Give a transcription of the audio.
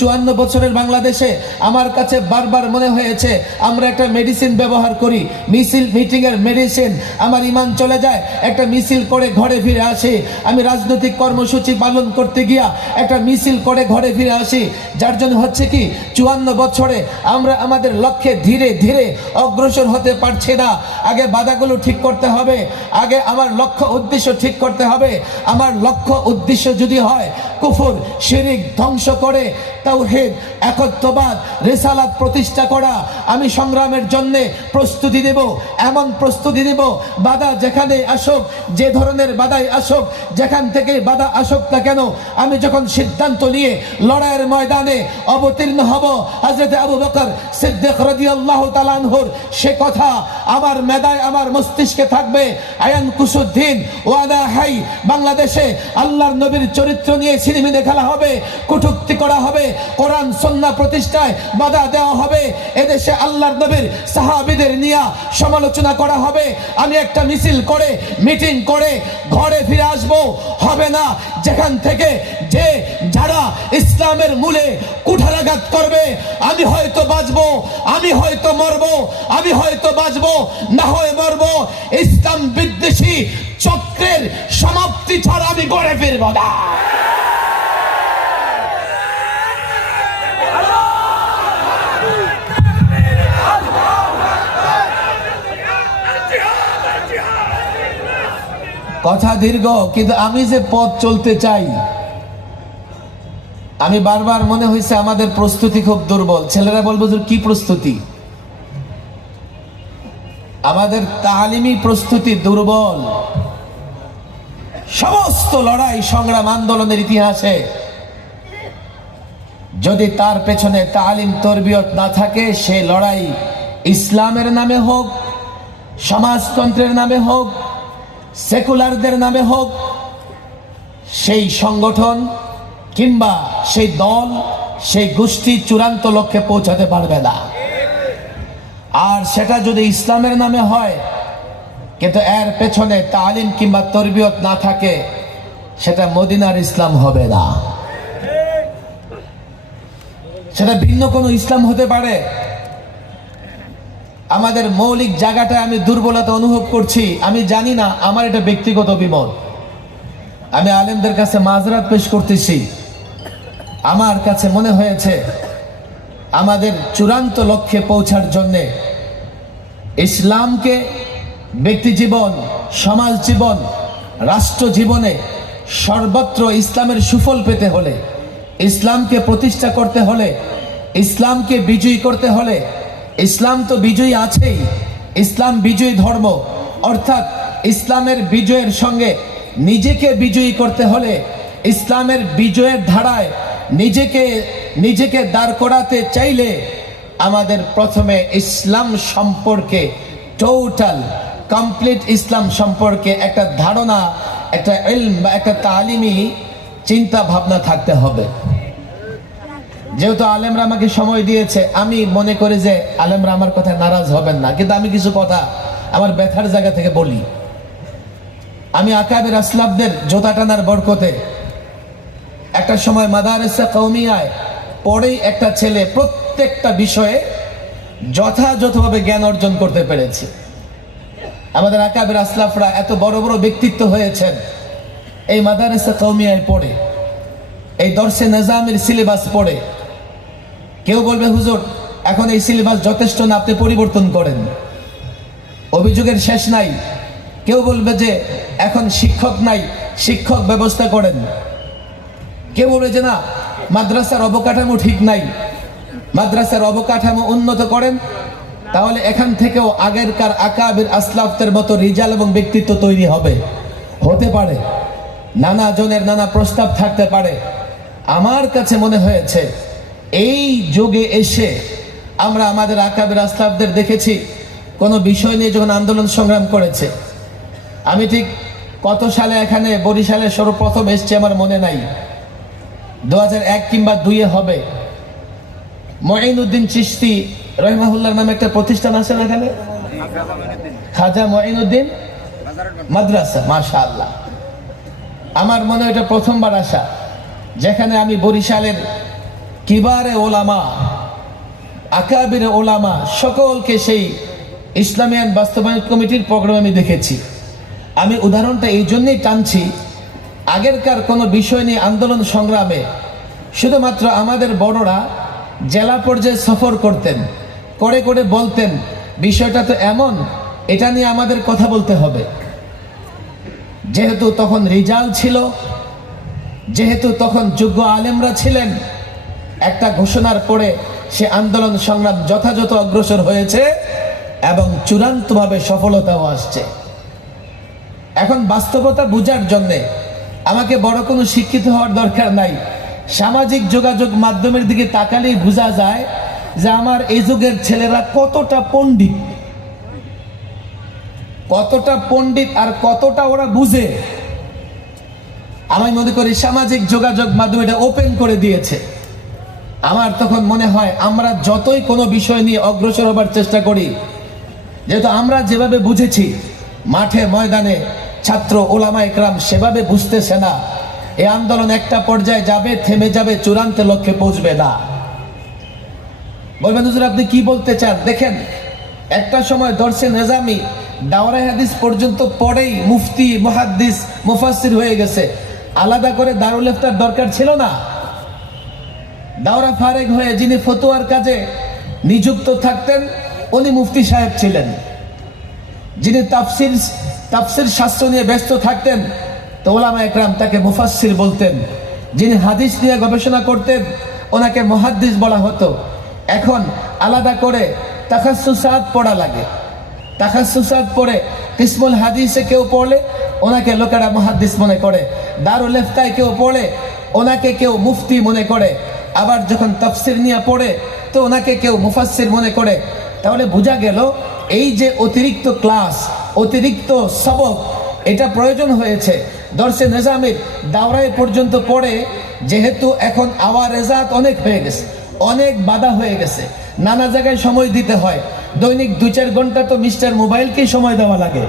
54 বছরের বাংলাদেশে আমার কাছে বারবার মনে হয়েছে আমরা একটা মেডিসিন ব্যবহার করি, মিছিল মিটিং এর মেডিসিন। আমার ইমান চলে যায়, একটা মিছিল করে ঘরে ফিরে আসি। আমি রাজনৈতিক কর্মসূচি পালন করতে গিয়া একটা মিছিল করে ঘরে ফিরে আসি। যার জন্য হচ্ছে কি 54 বছরে আমরা আমাদের লক্ষ্যে ধীরে ধীরে অগ্রসর হতে পারছি না। আগে বাধাগুলো ঠিক করতে হবে, আগে আমার লক্ষ্য উদ্দেশ্য ঠিক করতে হবে। আমার লক্ষ্য উদ্দেশ্য যদি হয় কুফর শিরিক ধ্বংস করে তাওহীদ একত্ববাদ রিসালাত প্রতিষ্ঠা করা, আমি সংগ্রামের জন্য প্রস্তুতি নেব। এমন প্রস্তুতি নেব, বাধা যেখানে আসুক, যে ধরনের বাধাই আসুক, যেখান থেকে বাধা আসুক না কেন, আমি যখন সিদ্ধান্ত নিয়ে লড়াইয়ের ময়দানে অবতীর্ণ হব, হযরত আবু বকর সিদ্দিক রাদিয়াল্লাহু তাআলা আনহুর সে কথা আমার মেধায় আমার মস্তিষ্কে থাকবে। আয়ান কুসুদ্দিন ওয়াদা হাই, বাংলাদেশে আল্লাহর নবীর চরিত্র নিয়ে সিনেমা খেলা হবে, কটূক্তি করা হবে, কোরআন সুন্নাহ প্রতিষ্ঠায় বাধা দেওয়া হবে, এদেশে আল্লাহর নবীর সাহাবীদের নিয়ে সমালোচনা করা হবে। আমি একটা মিছিল করে মিটিং করে ঘরে ফিরে আসব, হবে না। যেখান থেকে যে যারা ইসলামের মূলে কুঠারাঘাত করবে, আমি হয়তো বাঁচবো, আমি হয়তো মরবো, আমি হয়তো বাঁচবো, না হয় মরবো। ইসলাম বিদ্বেষী চক্রের সমাপ্তি ছাড়া আমি ঘরে ফিরবো না। কথা দীর্ঘ, কিন্তু আমি যে পথ চলতে চাই, আমি বারবার মনে হয়েছে আমাদের প্রস্তুতি খুব দুর্বল। ছেলেরা বলবো যে কি প্রস্তুতি? আমাদের তালিমি প্রস্তুতি দুর্বল। সমস্ত লড়াই সংগ্রাম আন্দোলনের ইতিহাসে যদি তার পেছনে তালিম তরবিয়ত না থাকে, সে লড়াই ইসলামের নামে হোক, সমাজতন্ত্রের নামে হোক, সেকুলারদের নামে হোক, সেই সংগঠন কিংবা সেই দল সেই গোষ্ঠী চূড়ান্ত লক্ষ্যে পৌঁছাতে পারবে না। আর সেটা যদি ইসলামের নামে হয় কিন্তু এর পেছনে তালিম কিংবা তরবিয়ত না থাকে, সেটা মদিনার ইসলাম হবে না, সেটা ভিন্ন কোনো ইসলাম হতে পারে। আমাদের মৌলিক জায়গাটা আমি দুর্বলতা অনুভব করছি। আমি জানি না, আমার এটা ব্যক্তিগত অভিমত। আমি আলেমদের কাছে মাযরাত পেশ করতেছি। আমার কাছে মনে হয়েছে আমাদের চূড়ান্ত লক্ষ্যে পৌঁছার জন্য ইসলামকে ব্যক্তি জীবন, সমাজ জীবন, রাষ্ট্র জীবনে সর্বত্র ইসলামের সুফল পেতে হলে, ইসলামকে প্রতিষ্ঠা করতে হলে, ইসলামকে বিজয়ী করতে হলে, ইসলাম তো বিজয়ী আছেই, ইসলাম বিজয়ী ধর্ম, অর্থাৎ ইসলামের বিজয়ের সঙ্গে নিজেকে বিজয়ী করতে হলে, ইসলামের বিজয়ের ধারায় নিজেকে দাঁড় করাতে চাইলে আমাদের প্রথমে ইসলাম সম্পর্কে টোটাল কমপ্লিট ইসলাম সম্পর্কে একটা ধারণা, একটা ইলম বা একটা তালিমি চিন্তা ভাবনা থাকতে হবে। যেহেতু আলেমরা আমাকে সময় দিয়েছে, আমি মনে করি যে আলেমরা আমার কথায় নারাজ হবেন না, কিন্তু আমি কিছু কথা আমার ব্যথার জায়গা থেকে বলি। আমি আকাবের আসলাফদের জোতা টানার বরকতে একটা সময় মাদারেসা কওমিয়ায় পড়েই একটা ছেলে প্রত্যেকটা বিষয়ে যথাযথভাবে জ্ঞান অর্জন করতে পেরেছে। আমাদের আকাবের আসলাফরা এত বড় বড় ব্যক্তিত্ব হয়েছেন এই মাদারেসা কওমিয়ায় পড়ে, এই দর্শে নিজামের সিলেবাস পড়ে। কেউ বলবে হুজুর এখন এই সিলেবাস যথেষ্ট না, আপনি পরিবর্তন করেন, অভিযোগের শেষ নাই। কেউ বলবে যে এখন শিক্ষক নাই, শিক্ষক ব্যবস্থা করেন। কেউ বলবে যে না, মাদ্রাসার অবকাঠামো ঠিক নাই, মাদ্রাসার অবকাঠামো উন্নত করেন, তাহলে এখান থেকেও আগেরকার আকাবির আসলাফদের মতো রিজাল এবং ব্যক্তিত্ব তৈরি হবে। হতে পারে, নানা জনের নানা প্রস্তাব থাকতে পারে। আমার কাছে মনে হয়েছে এই যুগে এসে আমরা আমাদের আকাবির আসলাফদের দেখেছি কোনো বিষয় নিয়ে যখন আন্দোলন সংগ্রাম করেছে। আমি ঠিক কত সালে এখানে বরিশালে সর্বপ্রথম এসছি আমার মনে নাই, 2001 কিংবা 2 হবে। মঈনুদ্দিন চিশতি রহিমাহুল্লাহর নামে একটা প্রতিষ্ঠান আছে না এখানে, খাজা মঈনুদ্দিন মাদ্রাসা, মাশাআল্লাহ। আমার মনে হয় এটা প্রথমবার আসা, যেখানে আমি বরিশালের কিবারে ওলামা, আকাবিরে ওলামা সকলকে সেই ইসলামিয়ান বাস্তবায়ন কমিটির প্রোগ্রাম আমি দেখেছি। আমি উদাহরণটা এই জন্যই টানছি, আগেরকার কোনো বিষয় নিয়ে আন্দোলন সংগ্রামে শুধুমাত্র আমাদের বড়রা জেলা পর্যায়ে সফর করতেন, করে করে বলতেন বিষয়টা তো এমন, এটা নিয়ে আমাদের কথা বলতে হবে। যেহেতু তখন রিজাল ছিল, যেহেতু তখন যোগ্য আলেমরা ছিলেন, একটা ঘোষণার পরে সে আন্দোলন সংগ্রাম যথাযথ অগ্রসর হয়েছে এবং চূড়ান্তভাবে সফলতাও আসছে। এখন বাস্তবতা বোঝার জন্যে আমাকে বড় কোনো শিক্ষিত হওয়ার দরকার নাই, সামাজিক যোগাযোগ মাধ্যমের দিকে তাকালেই বোঝা যায় যে আমার এই যুগের ছেলেরা কতটা পণ্ডিত, কতটা পণ্ডিত আর কতটা ওরা বুঝে। আমি মনে করি সামাজিক যোগাযোগ মাধ্যম এটা ওপেন করে দিয়েছে। আমার তখন মনে হয় আমরা যতই কোনো বিষয় নিয়ে অগ্রসর হবার চেষ্টা করি, যেহেতু আমরা যেভাবে বুঝেছি মাঠে ময়দানে ছাত্র ওলামা একরাম সেভাবে বুঝতেছে না, এই আন্দোলন একটা পর্যায়ে যাবে, থেমে যাবে, চূড়ান্ত লক্ষ্যে পৌঁছবে না। বলবেন হুজুর আপনি কি বলতে চান? দেখেন, একটা সময় দর্শে নিজামি দাওরায়ে হাদিস পর্যন্ত পড়েই মুফতি, মুহাদ্দিস, মুফাসসির হয়ে গেছে। আলাদা করে দারুল ইফতার দরকার ছিল না। দাওরা ফারেক হয়ে যিনি ফতোয়ার কাজে নিযুক্ত থাকতেন উনি মুফতি সাহেব ছিলেন। যিনি তাফসির শাস্ত্র নিয়ে ব্যস্ত থাকতেন তো ওলামা একরাম তাকে মুফাসসির বলতেন। যিনি হাদিস নিয়ে গবেষণা করতেন ওনাকে মুহাদ্দিস বলা হতো। এখন আলাদা করে তাখাসসুসাত পড়া লাগে। তাখাসসুসাত পড়ে কিসমুল হাদিসে কেউ পড়লে ওনাকে লোকেরা মুহাদ্দিস মনে করে, দারুল ইফতায় কেউ পড়ে ওনাকে কেউ মুফতি মনে করে, আবার যখন তাফসির নিয়ে পড়ে তো ওনাকে কেউ মুফাসসির মনে করে। তাহলে বোঝা গেল এই যে অতিরিক্ত ক্লাস, অতিরিক্ত সবক, এটা প্রয়োজন হয়েছে। দর্শে নিজামির দাওরায় পর্যন্ত পড়ে, যেহেতু এখন আওয়ারেজাত অনেক হয়ে গেছে, অনেক বাধা হয়ে গেছে, নানা জায়গায় সময় দিতে হয়, দৈনিক 2-4 ঘন্টা তো মিস্টার মোবাইলকেই সময় দেওয়া লাগে।